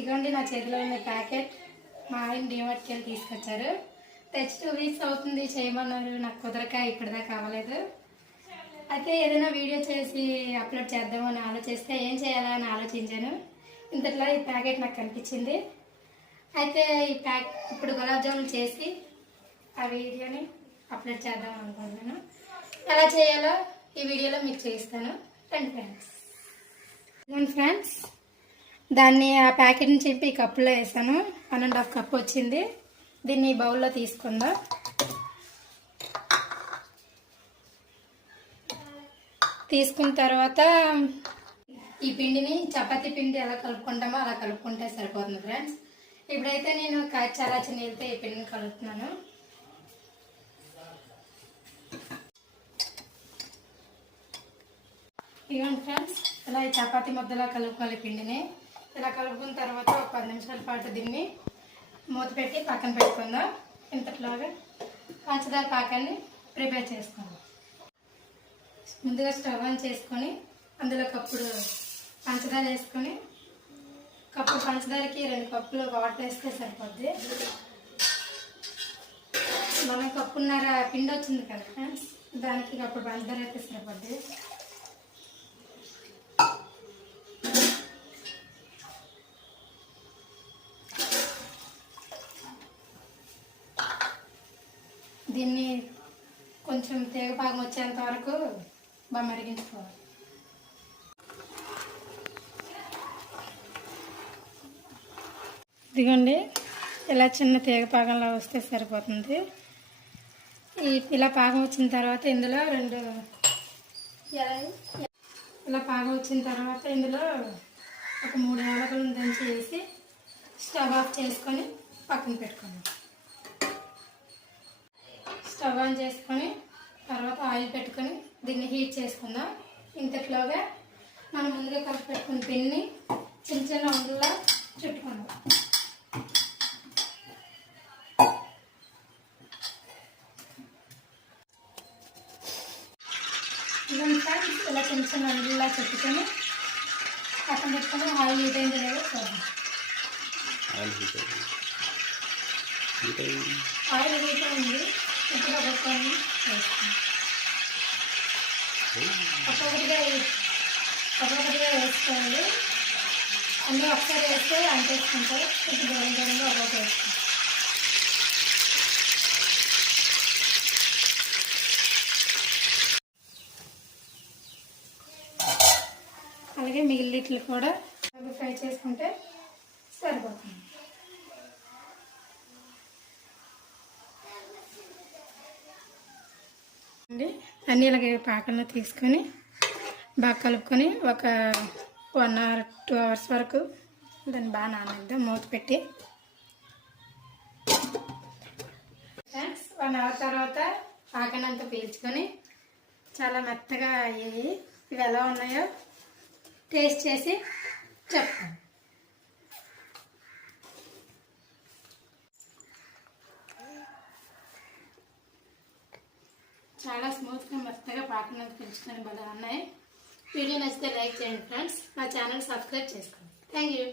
ఇదిగోండి నా చేతిలో ఉన్న ప్యాకెట్ మా ఆయన డిమార్ట్కి వెళ్ళి తీసుకొచ్చారు. తెచ్చి 2 వీక్స్ అవుతుంది, చేయమన్నారు. నాకు కుదరక ఇప్పటిదాకా అవ్వలేదు. అయితే ఏదైనా వీడియో చేసి అప్లోడ్ చేద్దామని ఆలోచిస్తే ఏం చేయాలా అని ఆలోచించాను. ఇంతట్లో ఈ ప్యాకెట్ నాకు కనిపించింది. అయితే ఇప్పుడు గులాబ్ జామున్ చేసి ఆ వీడియోని అప్లోడ్ చేద్దాం అనుకుంటున్నాను. ఎలా చేయాలో ఈ వీడియోలో మీకు చేయిస్తాను. రండి ఫ్రెండ్స్, దాన్ని ఆ ప్యాకెట్ని చెప్పి ఈ కప్పులో వేసాను. 1.5 కప్ వచ్చింది. దీన్ని బౌల్లో తీసుకుందాం. తీసుకున్న తర్వాత ఈ పిండిని చపాతీ పిండి ఎలా కలుపుకుంటామో అలా కలుపుకుంటే సరిపోతుంది ఫ్రెండ్స్. ఇప్పుడైతే నేను చల్లార్చిన నీళ్ళతో ఈ పిండిని కలుపుతున్నాను. ఇవ్వండి ఫ్రెండ్స్, ఇలా ఈ చపాతీ ముద్దలా కలుపుకోవాలి పిండిని. ఇలా కలుపుకున్న తర్వాత ఒక 10 నిమిషాల పాటు దీన్ని మూత పెట్టి పక్కన పెట్టుకుందాం. ఇంతట్లాగా పంచదార పాకాన్ని ప్రిపేర్ చేసుకుందాం. ముందుగా స్టవ్ ఆన్ చేసుకొని అందులో కప్పుడు పంచదార వేసుకొని, కప్పు పంచదారకి 2 కప్పులు వాటర్ వేస్తే సరిపోద్ది. మనం కప్పున్నర పిండి వచ్చింది కదా ఫ్రెండ్స్, దానికి కప్పుడు పంచదార అయితే సరిపోద్ది. దీన్ని కొంచెం తేగపాకం వచ్చేంత వరకు బాగా మరిగించుకోవాలి. ఇదిగోండి, ఇలా చిన్న తేగపాకంలో వస్తే సరిపోతుంది. ఇలా పాకం వచ్చిన తర్వాత ఇందులో ఇలా పాకం వచ్చిన తర్వాత ఇందులో ఒక 3 యాలకులను దంచి వేసి స్టవ్ ఆఫ్ చేసుకొని పక్కన పెట్టుకోండి. స్టవ్ ఆన్ చేసుకొని తర్వాత ఆయిల్ పెట్టుకొని దీన్ని హీట్ చేసుకుందాం. ఇంతట్లోగా మనం ముందుగా కలిపి పెట్టుకున్న పిండిని చిన్న చిన్న ఉండలా చుట్టుకుందాం. ఇలా చిన్న చిన్న ఉండలా చుట్టుకొని పక్కన పెట్టుకొని ఆయిల్ హీట్ అయింది లేదో చూద్దాం. ఆయిల్ హీట్ అయింది. ఇప్పుడు ఒక్కొక్కరిని వేస్తాం. ఒక్కొక్కటిగా వేసుకోవాలి. అన్నీ ఒకసారి వేస్తే అంటేసుకుంటారు. కొంచెం దూరం దూరంగా ఒక్కొక్కటి వేస్తాం. అలాగే మిగిలిట్లు కూడా ఫ్రై చేసుకుంటే సరిపోతుంది. అన్నీ ఇలాగే పాకంలో తీసుకొని బాగా కలుపుకొని ఒక 1 or 2 hours వరకు దాన్ని బాగా నాననిద్దాం మూత పెట్టి. ఫ్రెండ్స్, 1 hour తర్వాత పాకాన్ని అంతా పీల్చుకొని చాలా మెత్తగా అయ్యాయి. ఇవి ఎలా ఉన్నాయో టేస్ట్ చేసి చెప్తాను. చాలా స్మూత్గా మెత్తగా పాకనంత పిలుచుకొని భలే ఉన్నాయి. వీడియో నచ్చితే లైక్ చేయండి ఫ్రెండ్స్. నా ఛానల్ సబ్స్క్రైబ్ చేసుకోండి. Thank you.